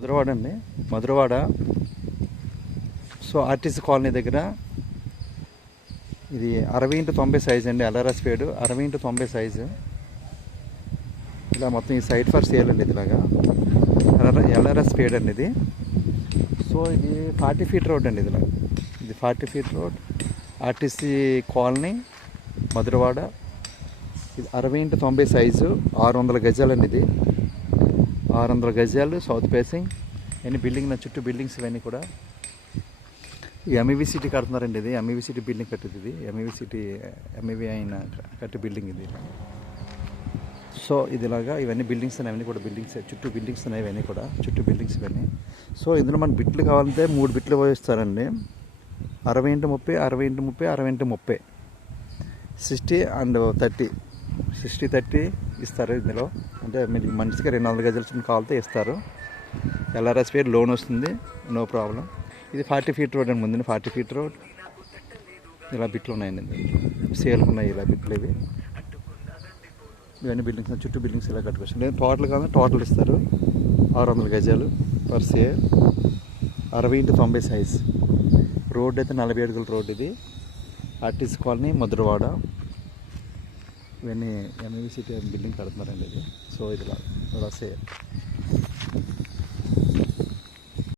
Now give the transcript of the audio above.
మధురవాడ అండి, Madhurawada. So RTC colony దగ్గర ఇది 60x90 సైజ్ అండి. ఎల్ఆర్ఎస్ పేడు 60x90 సైజు. ఇలా మొత్తం ఈ సైడ్ ఫర్ సేల్ అండి. ఇదిలాగా ఎల్ఆర్ఎస్ పేడ్ అండి ఇది. సో ఇది 40 ఫీట్ రోడ్ అండి. ఇది 40 feet road, RTC colony, Madhurawada. ఇది 60x90 సైజు, 600 గజాలండి. ఇది 600 గజాలు, సౌత్ ఫేసింగ్. ఎన్ని బిల్డింగ్ నా చుట్టూ బిల్డింగ్స్ ఇవన్నీ కూడా ఎంఈవి సిటీ కడుతున్నారండి. ఇది ఎంఈవి సిటీ బిల్డింగ్ కట్టింది. ఇది ఎంఈవి సిటీ ఎంఈవి అయిన కట్టి బిల్డింగ్ ఇది. సో ఇదిలాగా ఇవన్నీ బిల్డింగ్స్ అవన్నీ కూడా బిల్డింగ్స్, చుట్టూ బిల్డింగ్స్ ఉన్నాయి ఇవన్నీ కూడా, చుట్టూ బిల్డింగ్స్ ఇవన్నీ. సో ఇందులో మనకు బిట్లు కావాలంటే 3 బిట్లు పోయిస్తారండి. 60x30, 60x30, 60x30, 60 and 30, 60-30 ఇస్తారు ఇందులో. అంటే మీరు మనిషికి 200 గజాలు కావాలితే ఇస్తారు. ఎల్ఆర్ఎస్ పేరు లోన్ వస్తుంది, నో ప్రాబ్లం. ఇది 40 ఫీట్ రోడ్ అండి. ముందు 40 ఫీట్ రోడ్. ఇలా బిట్లు ఉన్నాయండి, సేల్ ఉన్నాయి ఇలా బిట్లు. ఇవన్నీ బిల్డింగ్స్, చుట్టూ బిల్డింగ్స్ ఇలా కట్టుకోవచ్చు. లేదు టోటల్ కావాలి టోటల్ ఇస్తారు. 600 గజాలు per sale, 60x90 size. Road అయితే 40 అడుగుల రోడ్. ఇది ఆర్టీసీ కాలనీ, మధురవాడ. ఇవన్నీ ఎంఈవి సిటీ బిల్డింగ్ కడుతున్నారండి ఇది. సో ఇది ఇలా సేల్.